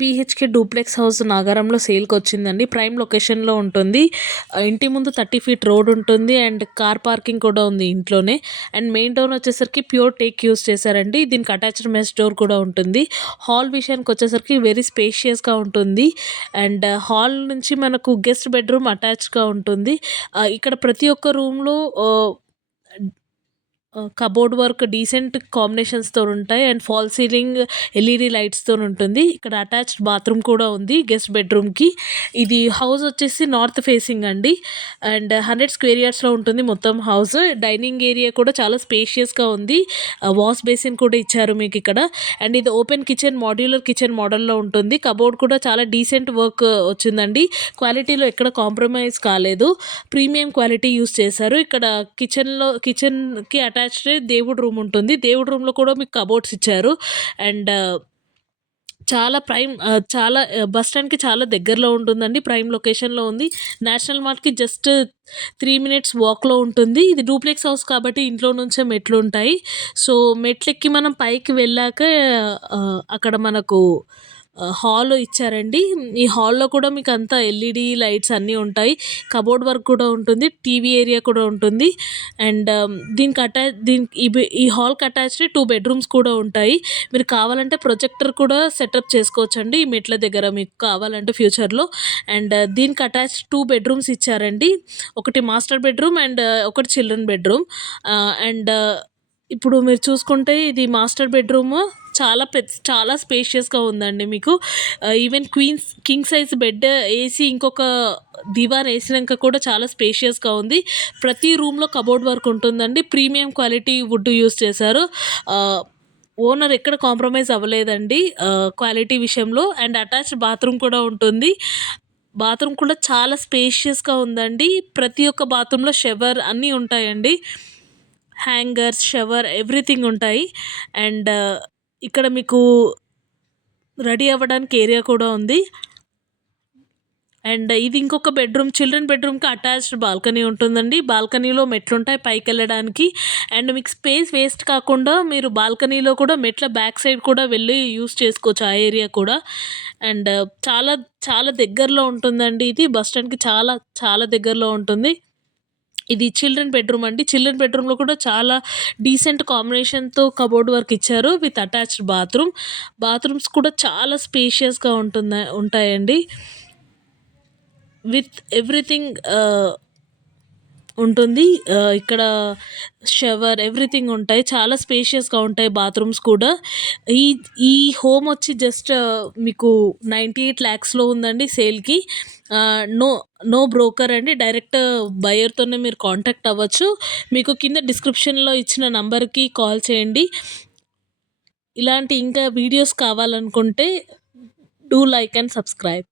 BHK duplex house నాగారంలో సేల్‌కొచ్చిందండి. Prime లొకేషన్‌లో ఉంటుంది. ఇంటి ముందు 30 ఫీట్ రోడ్ ఉంటుంది. అండ్ కార్ పార్కింగ్ కూడా ఉంది ఇంట్లోనే. అండ్ మెయిన్ డోర్ వచ్చేసరికి ప్యూర్ టేక్ యూజ్ చేశారండి. దీనికి అటాచ్డ్ మెష్ డోర్ కూడా ఉంటుంది. హాల్ విషయానికొచ్చేసరికి వెరీ స్పేషియస్‌గా ఉంటుంది. అండ్ హాల్ నుంచి మనకు గెస్ట్ బెడ్‌రూమ్ అటాచ్డ్‌గా ఉంటుంది. ఇక్కడ ప్రతి ఒక్క రూమ్‌లో కబోర్డ్ వర్క్ డీసెంట్ కాంబినేషన్స్‌తోనుంటాయి. అండ్ ఫాల్ సీలింగ్ ఎల్ఈడీ లైట్స్‌తోనుంటుంది. ఇక్కడ అటాచ్డ్ బాత్రూమ్ కూడా ఉంది గెస్ట్ బెడ్‌రూమ్‌కి. ఇది హౌస్ వచ్చేసి నార్త్ ఫేసింగ్ అండి. అండ్ 100 స్క్వేర్ యార్డ్స్‌లో ఉంటుంది మొత్తం హౌస్. డైనింగ్ ఏరియా కూడా చాలా స్పేషియస్‌గా ఉంది. వాష్ బేసిన్ కూడా ఇచ్చారు మీకిక్కడ. అండ్ ఇది ఓపెన్ కిచెన్, మాడ్యులర్ కిచెన్ మోడల్‌లో ఉంటుంది. కబోర్డ్ కూడా చాలా డీసెంట్ వర్క్ వచ్చిందండి. క్వాలిటీలో ఎక్కడ కాంప్రమైజ్ కాలేదు. ప్రీమియం క్వాలిటీ యూజ్ చేశారు. ఇక్కడ కిచెన్‌కి అటాచ్డ్ దేవుడి రూమ్ ఉంటుంది. దేవుడి రూమ్‌లో కూడా మీకు కబోర్డ్స్ ఇచ్చారు. అండ్ చాలా బస్ స్టాండ్‌కి చాలా దగ్గరలో ఉంటుందండి. ప్రైమ్ లొకేషన్‌లో ఉంది. నేషనల్ మార్ట్‌కి జస్ట్ 3 మినిట్స్ వాక్‌లో ఉంటుంది. ఇది డూప్లెక్స్ హౌస్ కాబట్టి ఇంట్లో నుంచే మెట్లుంటాయి. సో, మెట్లెక్కి మనం పైకి వెళ్ళాక అక్కడ మనకు హాల్ ఇచ్చారండి. ఈ హాల్‌లో కూడా మీకంతా ఎల్ఈడీ లైట్స్ అన్నీ ఉంటాయి. కబోర్డ్ వర్క్ కూడా ఉంటుంది. టీవీ ఏరియా కూడా ఉంటుంది. అండ్ ఈ హాల్‌కి అటాచ్డ్ 2 బెడ్‌రూమ్స్ కూడా ఉంటాయి. మీరు కావాలంటే ప్రొజెక్టర్ కూడా సెటప్ చేసుకోవచ్చండి ఈ మెట్ల దగ్గర మీకు కావాలంటే ఫ్యూచర్‌లో. అండ్ దీనికి అటాచ్డ్ 2 బెడ్‌రూమ్స్ ఇచ్చారండి. ఒకటి మాస్టర్ బెడ్‌రూమ్ అండ్ ఒకటి చిల్డ్రన్ బెడ్‌రూమ్. అండ్ ఇప్పుడు మీరు చూసుకుంటే ఇది మాస్టర్ బెడ్‌రూమ్ చాలా స్పేషియస్‌గా ఉందండి మీకు. ఈవెన్ కింగ్ సైజ్ బెడ్ ఏసి ఇంకొక దివాన్ ఏసినంక కూడా చాలా స్పేషియస్‌గా ఉంది. ప్రతి రూమ్‌లో కబోర్డ్ వర్క్ ఉంటుందండి. ప్రీమియం క్వాలిటీ వుడ్ యూజ్ చేశారు. ఓనర్ ఎక్కడ కాంప్రమైజ్ అవ్వలేదండి క్వాలిటీ విషయంలో. అండ్ అటాచ్డ్ బాత్రూమ్ కూడా ఉంటుంది. బాత్రూమ్ కూడా చాలా స్పేషియస్‌గా ఉందండి. ప్రతి ఒక్క బాత్రూమ్‌లో షవర్ అన్నీ ఉంటాయండి. హ్యాంగర్స్, షవర్ ఎవ్రీథింగ్ ఉంటాయి. అండ్ ఇక్కడ మీకు రెడీ అవ్వడానికి ఏరియా కూడా ఉంది. అండ్ ఇది ఇంకొక బెడ్‌రూమ్. చిల్డ్రన్ బెడ్‌రూమ్‌కి అటాచ్డ్ బాల్కనీ ఉంటుందండి. బాల్కనీలో మెట్లుంటాయి పైకెళ్ళడానికి. అండ్ మీకు స్పేస్ వేస్ట్ కాకుండా మీరు బాల్కనీలో కూడా మెట్ల బ్యాక్ సైడ్ కూడా వెళ్ళి యూజ్ చేసుకోవచ్చు ఆ ఏరియా కూడా. అండ్ చాలా చాలా దగ్గరలో ఉంటుందండి ఇది. బస్ స్టాండ్‌కి చాలా చాలా దగ్గరలో ఉంటుంది. ఇది చిల్డ్రన్ బెడ్‌రూమ్ అండి. చిల్డ్రన్ బెడ్‌రూమ్‌లో కూడా చాలా డీసెంట్ కాంబినేషన్‌తో కబోర్డ్ వర్క్ ఇచ్చారు విత్ అటాచ్డ్ బాత్రూమ్. బాత్రూమ్స్ కూడా చాలా స్పేషియస్‌గా ఉంటాయండి. విత్ ఎవ్రీథింగ్ ఉంటుంది. ఇక్కడ షవర్ ఎవ్రీథింగ్ ఉంటాయి. చాలా స్పేషియస్‌గా ఉంటాయి బాత్రూమ్స్ కూడా. ఈ ఈ హోమ్ వచ్చి జస్ట్ మీకు 98 లాక్స్‌లో ఉందండి సేల్‌కి. నో నో బ్రోకర్ అండి. డైరెక్ట్ బయర్‌తోనే మీరు కాంటాక్ట్ అవ్వచ్చు. మీకు కింద డిస్క్రిప్షన్‌లో ఇచ్చిన నంబర్‌కి కాల్ చేయండి. ఇలాంటి ఇంకా వీడియోస్ కావాలనుకుంటే డూ లైక్ అండ్ సబ్స్క్రైబ్.